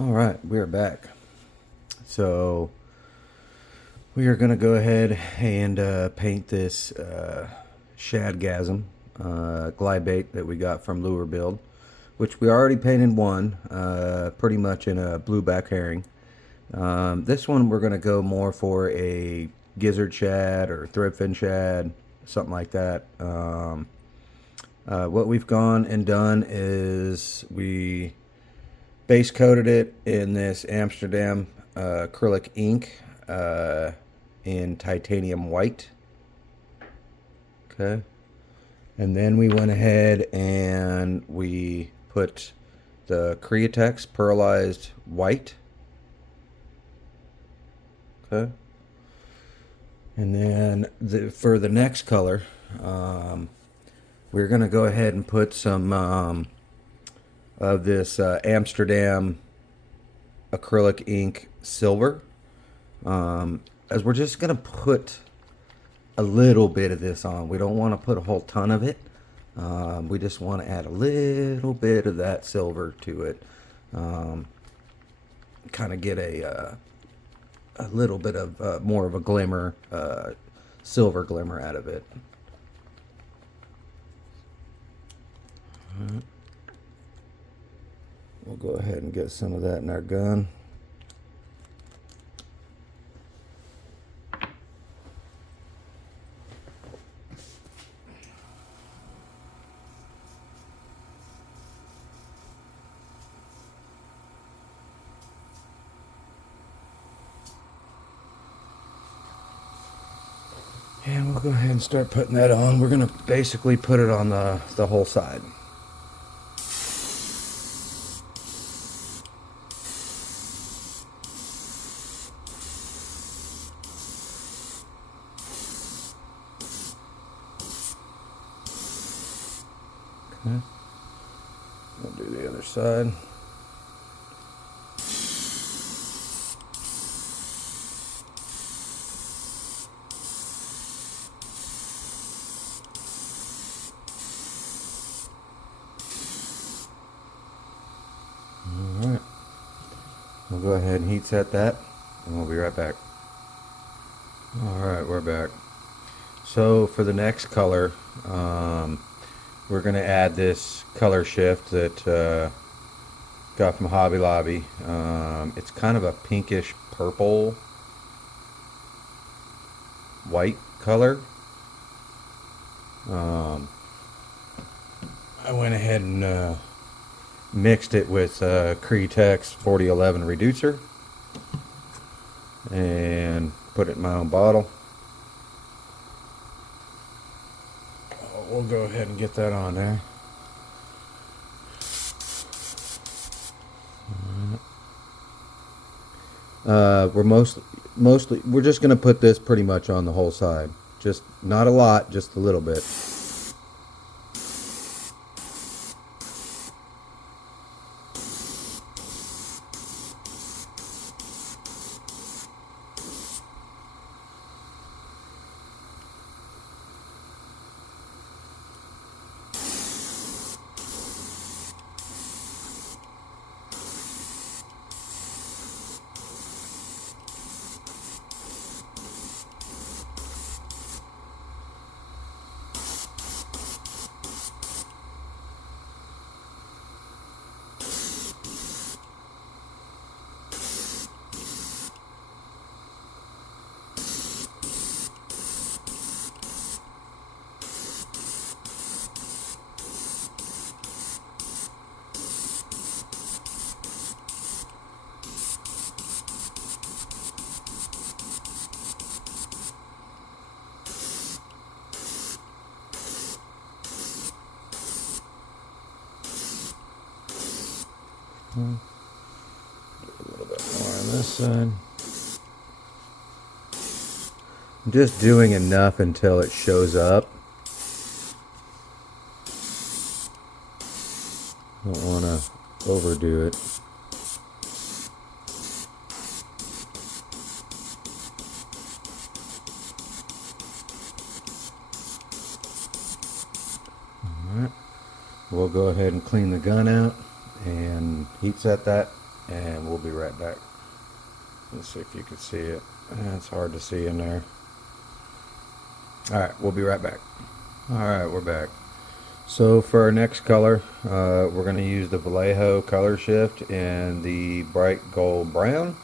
All right, we're back. So we are going to go ahead and paint this Shad Gasm glide bait that we got from Lure Build, which we already painted one, pretty much in a blueback herring. This one we're going to go more for a gizzard shad or threadfin shad, something like that. What we've gone and done is we base coated it in this Amsterdam acrylic ink in titanium white. Okay. And then we went ahead and we put the Createx pearlized white. Okay. And then for the next color, we're going to go ahead and put some of this Amsterdam acrylic ink silver, as we're just going to put a little bit of this on. We don't want to put a whole ton of it. We just want to add a little bit of that silver to it, kind of get a little bit of more of a glimmer, silver glimmer out of it. We'll go ahead and get some of that in our gun. And we'll go ahead and start putting that on. We're going to basically put it on the whole side. Okay. We'll do the other side. Alright. We'll go ahead and heat set that, and we'll be right back. Alright, we're back. So for the next color, we're going to add this color shift that got from Hobby Lobby. It's kind of a pinkish purple white color. I went ahead and mixed it with Createx 4011 reducer and put it in my own bottle. We'll go ahead and get that on there. We're mostly we're just gonna put this pretty much on the whole side. Just not a lot, just a little bit. Do a little bit more on this side. I'm just doing enough until it shows up. Don't want to overdo it. Alright, we'll go ahead and clean the gun out and heat set that, and we'll be right back. Let's see if you can see it. It's hard to see in there. Alright, we'll be right back. Alright, we're back. So for our next color, we're going to use the Vallejo color shift in the bright gold brown.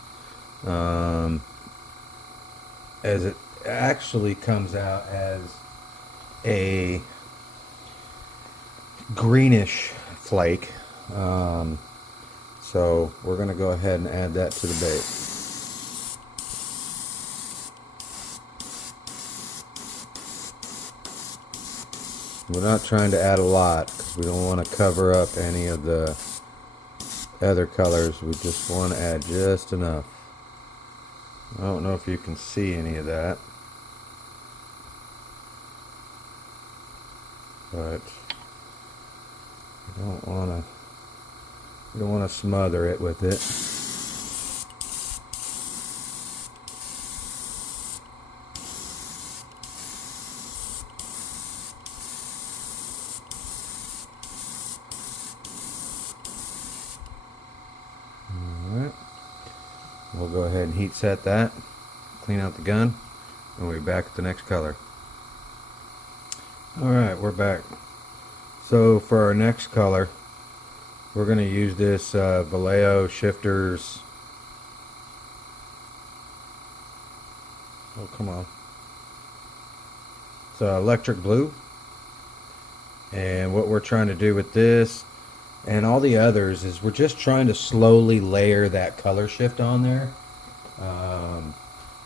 As it actually comes out as a greenish flake. So we're going to go ahead and add that to the bait. We're not trying to add a lot because we don't want to cover up any of the other colors. We just want to add just enough. I don't know if you can see any of that, but we don't want to smother it with it. We'll go ahead and heat set that, clean out the gun, and we'll be back at the next color. Alright, we're back. So for our next color, we're going to use this Vallejo Shifters. Oh, come on. It's electric blue. And what we're trying to do with this and all the others is we're just trying to slowly layer that color shift on there,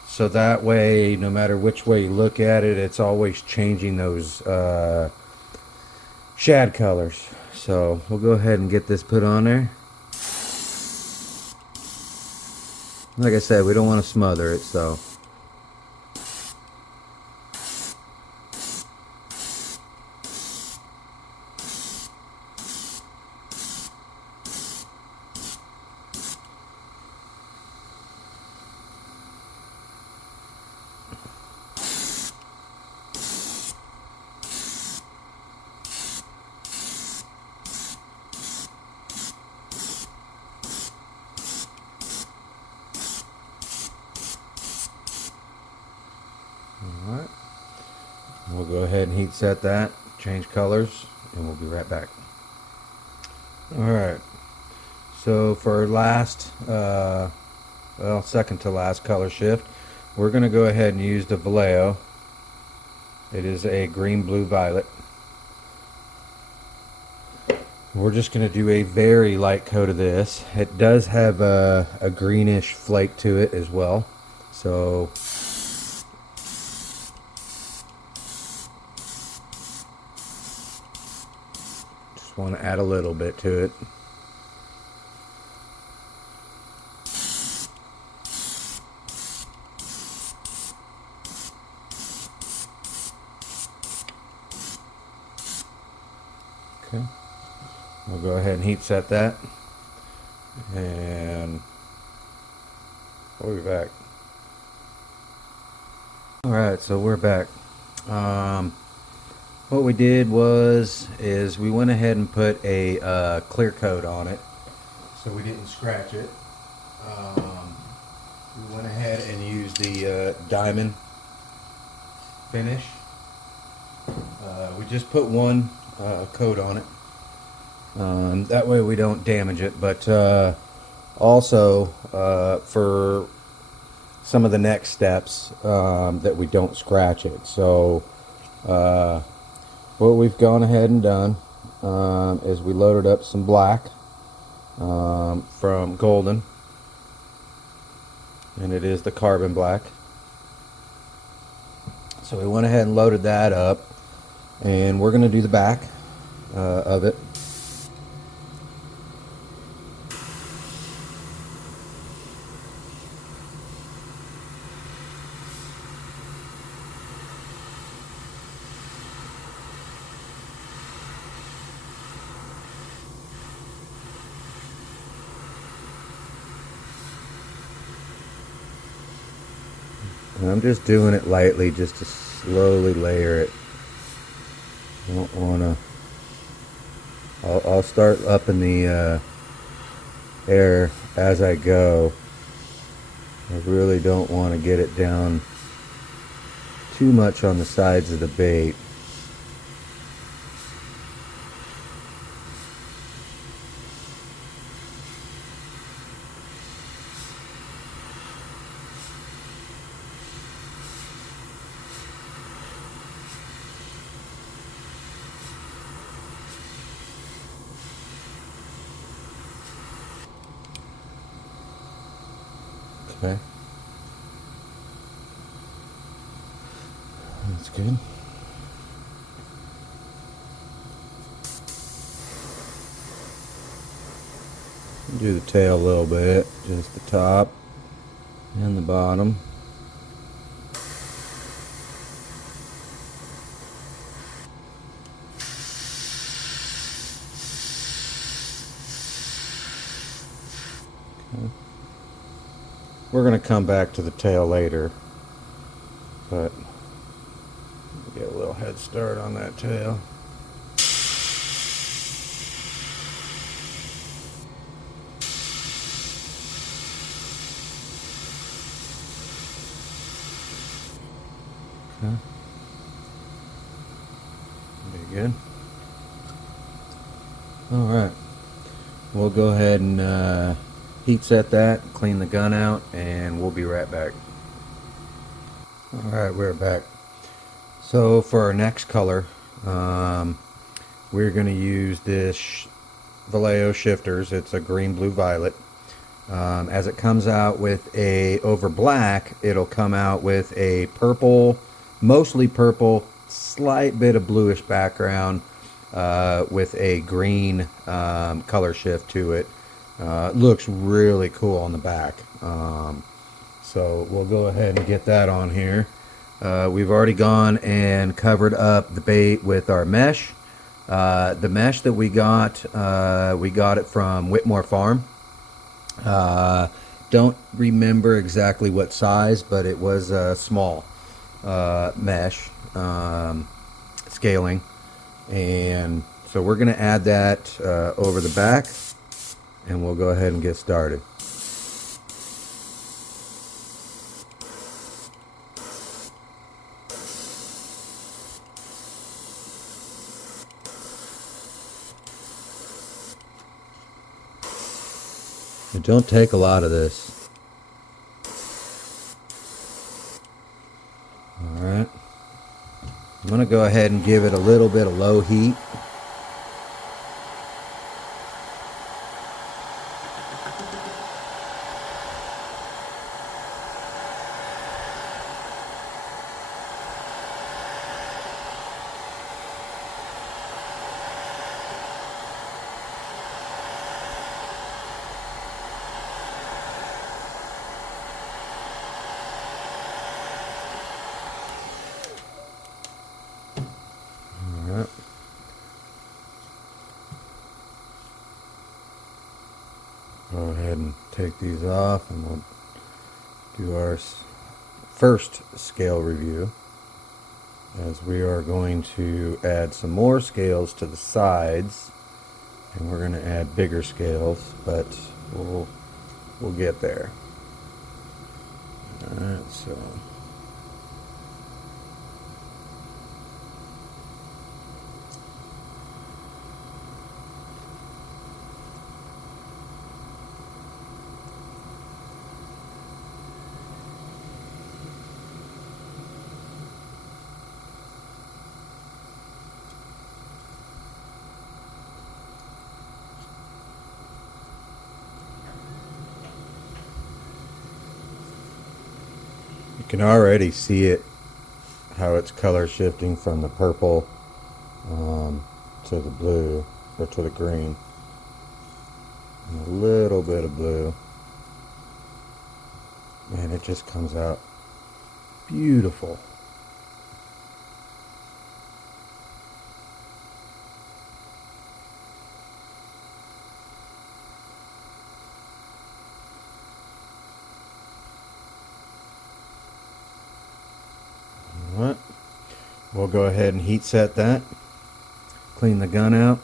so that way no matter which way you look at it, it's always changing those shad colors. So we'll go ahead and get this put on there. Like I said, we don't want to smother it, so alright. We'll go ahead and heat set that, change colors, and we'll be right back. Alright, so for our last, well, second to last color shift, we're going to go ahead and use the Vallejo. It is a green, blue, violet. We're just going to do a very light coat of this. It does have a greenish flake to it as well. So just want to add a little bit to it. Okay. We'll go ahead and heat set that, and we'll be back. Alright, so we're back. What we did is we went ahead and put a clear coat on it so we didn't scratch it. We went ahead and used the diamond finish. We just put one coat on it. That way we don't damage it, but also for some of the next steps that we don't scratch it. So what we've gone ahead and done is we loaded up some black from Golden, and it is the carbon black. So we went ahead and loaded that up, and we're going to do the back of it. And I'm just doing it lightly just to slowly layer it. I don't want to... I'll start up in the air as I go. I really don't want to get it down too much on the sides of the bait. Okay. That's good. Do the tail a little bit, just the top and the bottom. Okay. We're going to come back to the tail later, but get a little head start on that tail. Okay. Very good. All right. We'll go ahead and heat set that, clean the gun out, and we'll be right back. All right, we're back. So for our next color, we're going to use this Vallejo shifters. It's a green, blue, violet. As it comes out with over black, it'll come out with a purple, mostly purple, slight bit of bluish background with a green color shift to it. Looks really cool on the back. So we'll go ahead and get that on here. We've already gone and covered up the bait with our mesh. The mesh that we got it from Whitmore Farm. Don't remember exactly what size, but it was a small mesh scaling. And so we're going to add that over the back, and we'll go ahead and get started. It don't take a lot of this. Alright. I'm going to go ahead and give it a little bit of low heat. Alright. Go ahead and take these off, and we'll do our first scale review, as we are going to add some more scales to the sides, and we're going to add bigger scales, but we'll get there. Alright, so you can already see it, how it's color shifting from the purple to the blue, or to the green, and a little bit of blue, and it just comes out beautiful. Alright, we'll go ahead and heat set that, clean the gun out,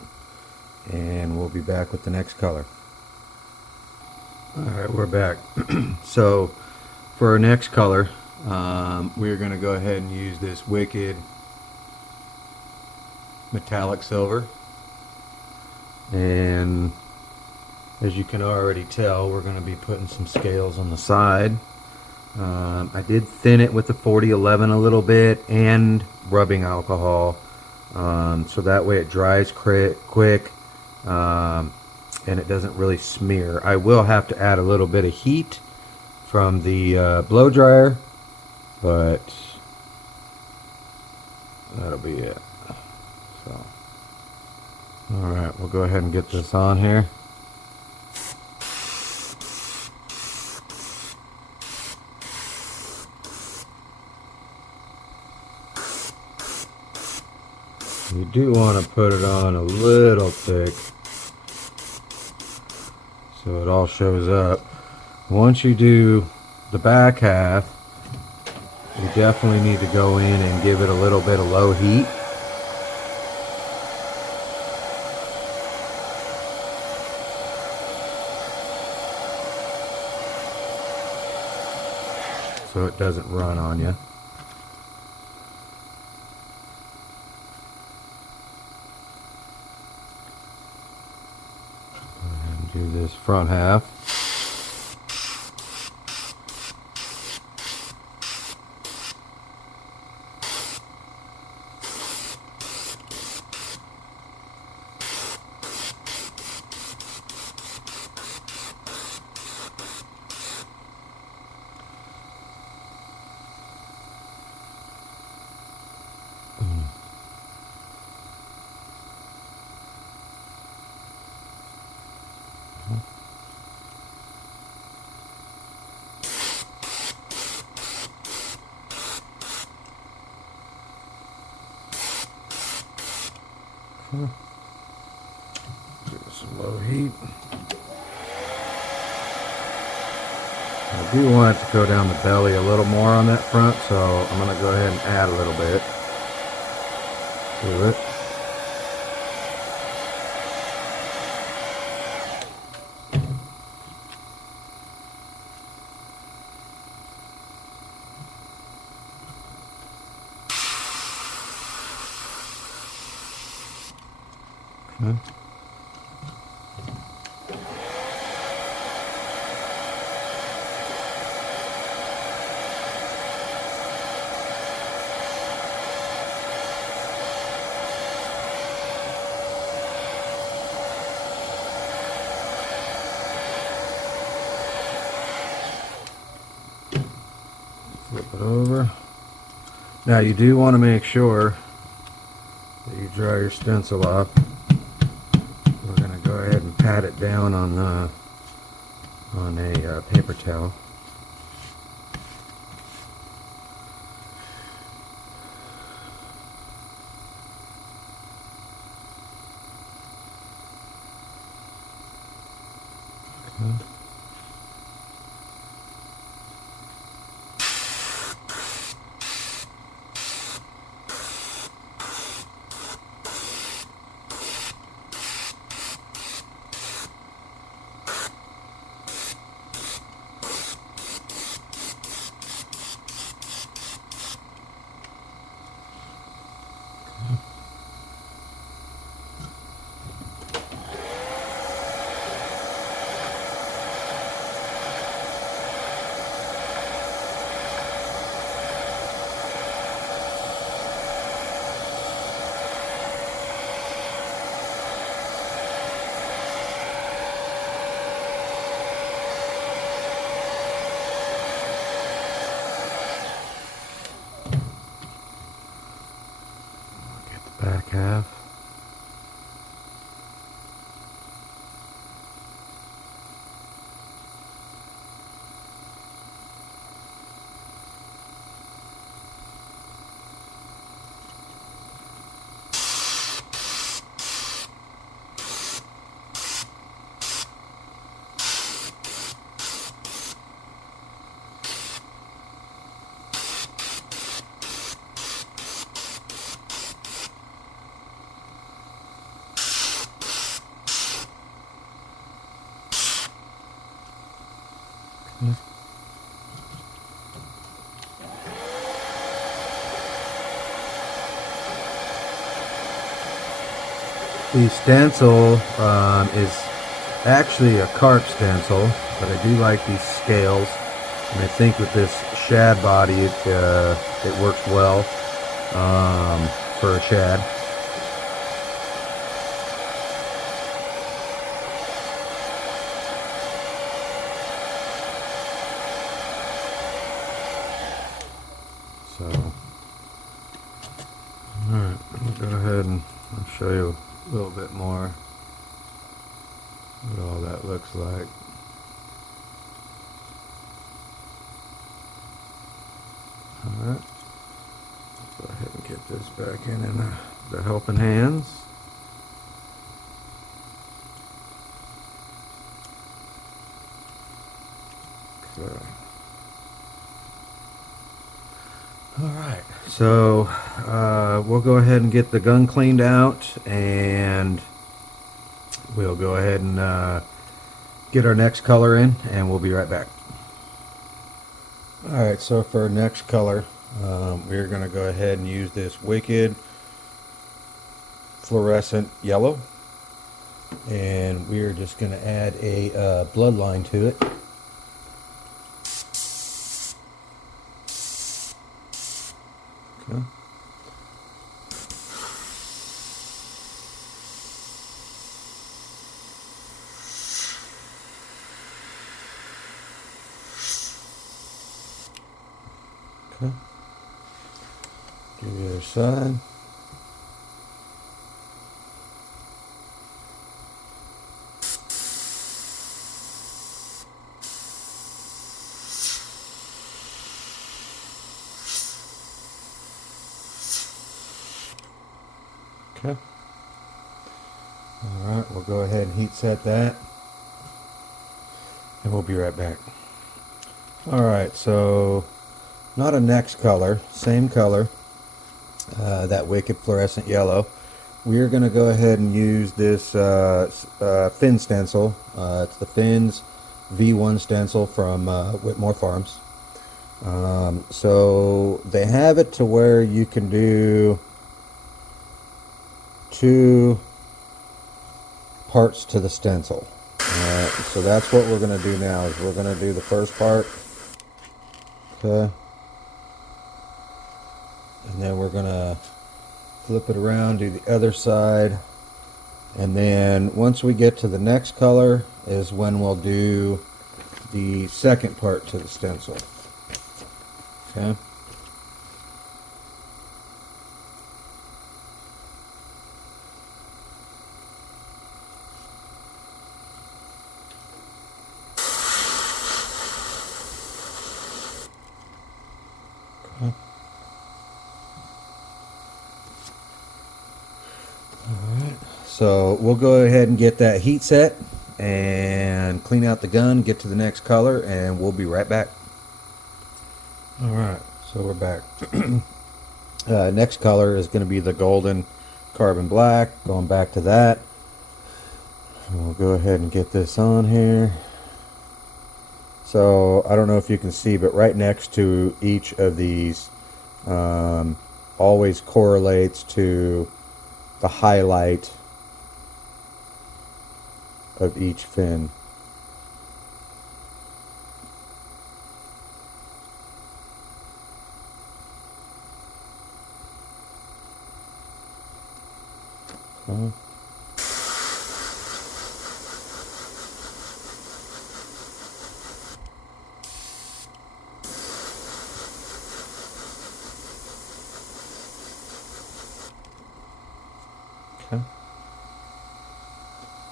and we'll be back with the next color. Alright, we're back. So for our next color, we're going to go ahead and use this Wicked metallic silver. And as you can already tell, we're going to be putting some scales on the side. I did thin it with the 4011 a little bit and rubbing alcohol, so that way it dries quick, and it doesn't really smear. I will have to add a little bit of heat from the blow dryer, but that'll be it. So, all right, we'll go ahead and get this on here. You do want to put it on a little thick so it all shows up. Once you do the back half, you definitely need to go in and give it a little bit of low heat. So it doesn't run on you. Do this front half. Give it some low heat. I do want it to go down the belly a little more on that front, so I'm going to go ahead and add a little bit to it. Okay. Flip it over. Now you do want to make sure that you dry your stencil off. We're going to go ahead and pat it down on a paper towel. Okay. The stencil is actually a carp stencil, but I do like these scales, and I think with this shad body it works well for a shad. So, alright, we'll go ahead and I'll show you a little bit more what all that looks like. Alright, go ahead and get this back in the helping hands. Okay. Alright, so we'll go ahead and get the gun cleaned out, and we'll go ahead and get our next color in, and we'll be right back. Alright, so for our next color, we're going to go ahead and use this Wicked Fluorescent Yellow, and we're just going to add a bloodline to it. Okay. Okay. Do the other side. Okay. Alright, we'll go ahead and heat set that, and we'll be right back. Alright, so not a next color, same color, that Wicked Fluorescent Yellow. We're going to go ahead and use this fin stencil. It's the Fins V1 stencil from Whitmore Farms. So they have it to where you can do 2 parts to the stencil. Alright, so that's what we're going to do now, is we're going to do the first part. Okay. And then we're going to flip it around, do the other side. And then once we get to the next color is when we'll do the second part to the stencil. Okay. Alright, so we'll go ahead and get that heat set and clean out the gun, get to the next color, and we'll be right back. Alright, so we're back. Next color is going to be the golden carbon black. Going back to that. We'll go ahead and get this on here. So I don't know if you can see, but right next to each of these always correlates to the highlight of each fin. Okay. Okay.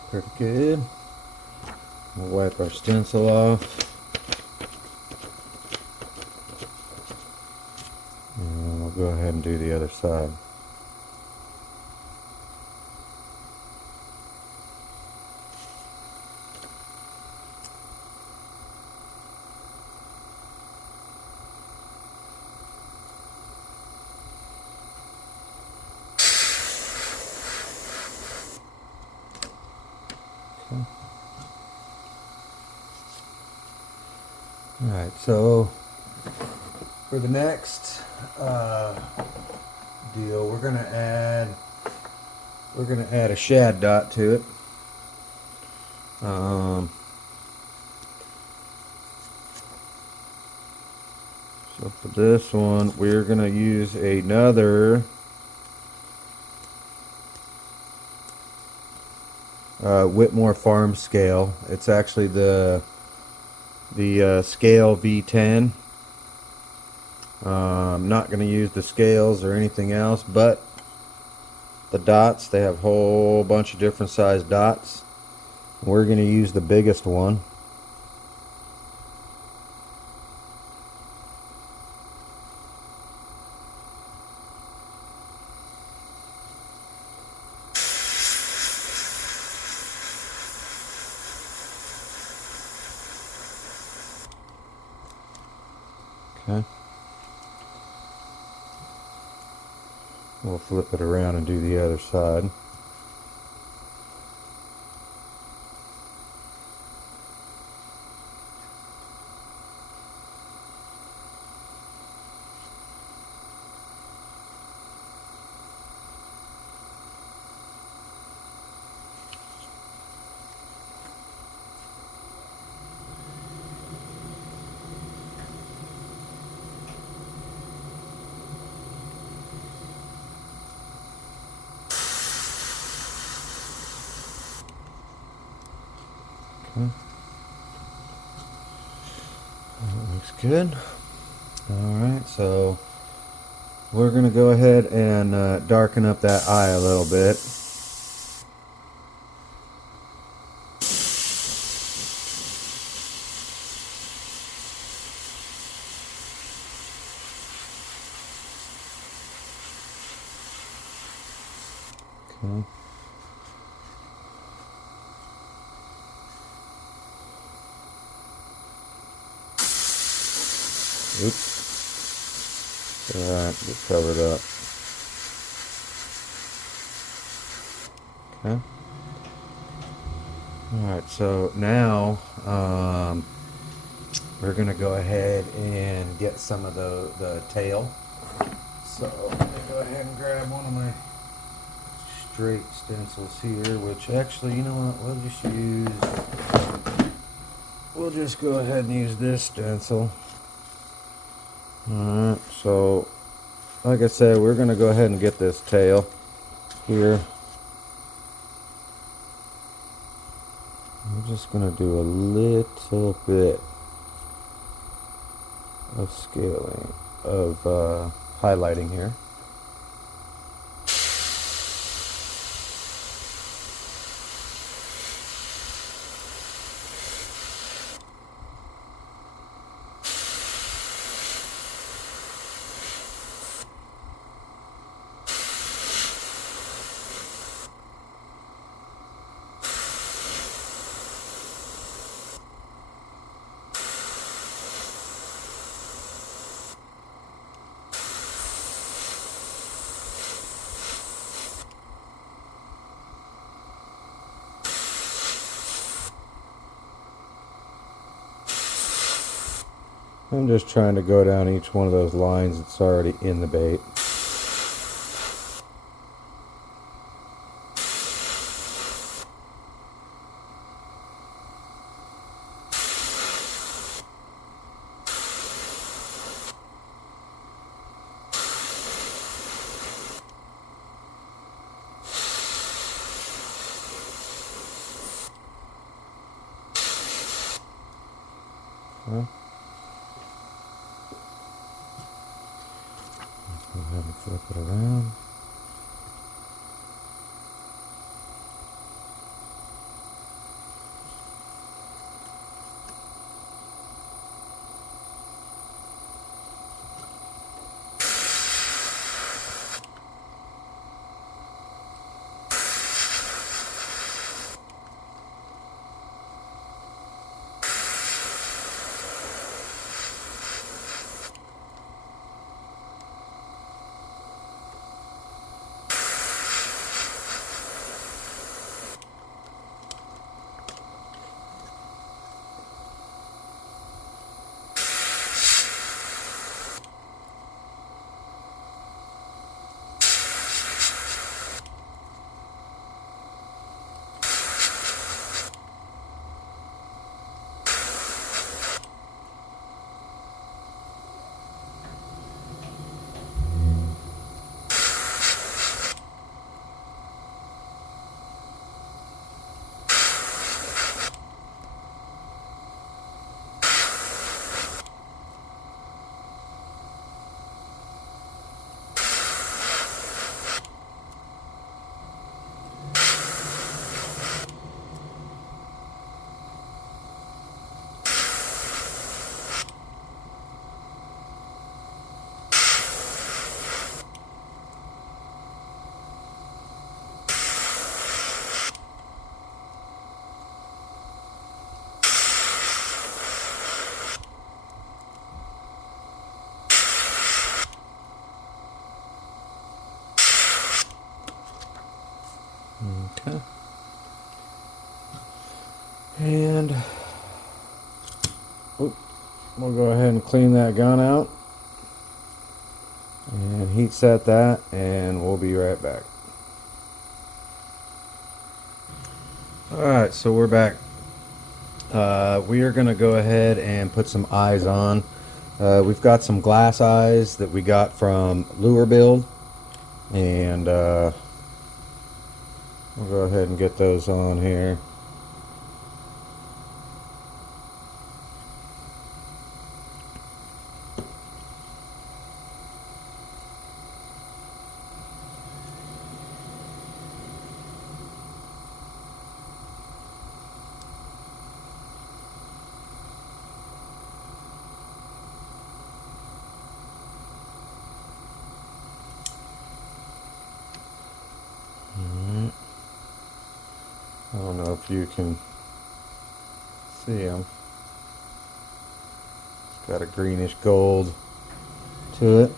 Pretty good. We'll wipe our stencil off. And we'll go ahead and do the other side. Alright, so for the next deal, we're gonna add a shad dot to it. So for this one, we're gonna use another Whitmore Farm scale. It's actually the scale V10. I'm not going to use the scales or anything else, but the dots, they have a whole bunch of different size dots. We're going to use the biggest one. Okay. We'll flip it around and do the other side. Okay. That looks good. Alright, so we're going to go ahead and darken up that eye a little bit. Okay. Oops. Alright, get covered up. Okay. Alright, so now we're going to go ahead and get some of the tail. So I'm going to go ahead and grab one of my straight stencils here, which actually, you know what, we'll just go ahead and use this stencil. Alright, so like I said, we're going to go ahead and get this tail here. I'm just going to do a little bit of scaling, of highlighting here. I'm just trying to go down each one of those lines that's already in the bait. Okay. Go ahead and flip it around. Okay. And we'll go ahead and clean that gun out and heat set that, and we'll be right back. Alright, so we're back. We are going to go ahead and put some eyes on. We've got some glass eyes that we got from Lure Build, and we'll go ahead and get those on here. I don't know if you can see them. It's got a greenish gold to it.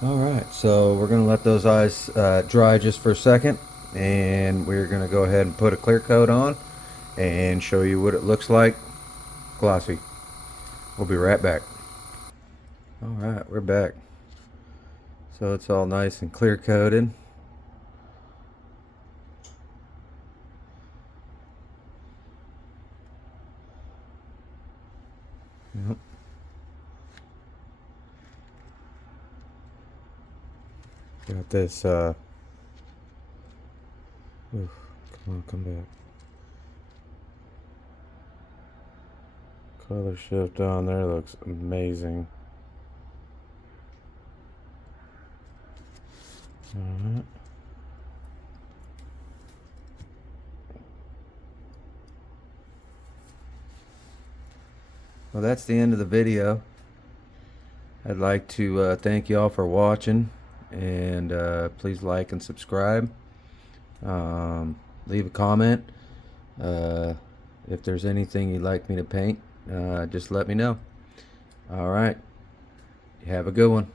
Alright, so we're going to let those eyes dry just for a second, and we're going to go ahead and put a clear coat on and show you what it looks like glossy. We'll be right back. Alright, we're back. So it's all nice and clear coated. Yep. Got this, oof, come back. Color shift on there looks amazing. Alright. Well, that's the end of the video. I'd like to thank you all for watching, and please like and subscribe. Leave a comment. If there's anything you'd like me to paint, just let me know. Alright, have a good one.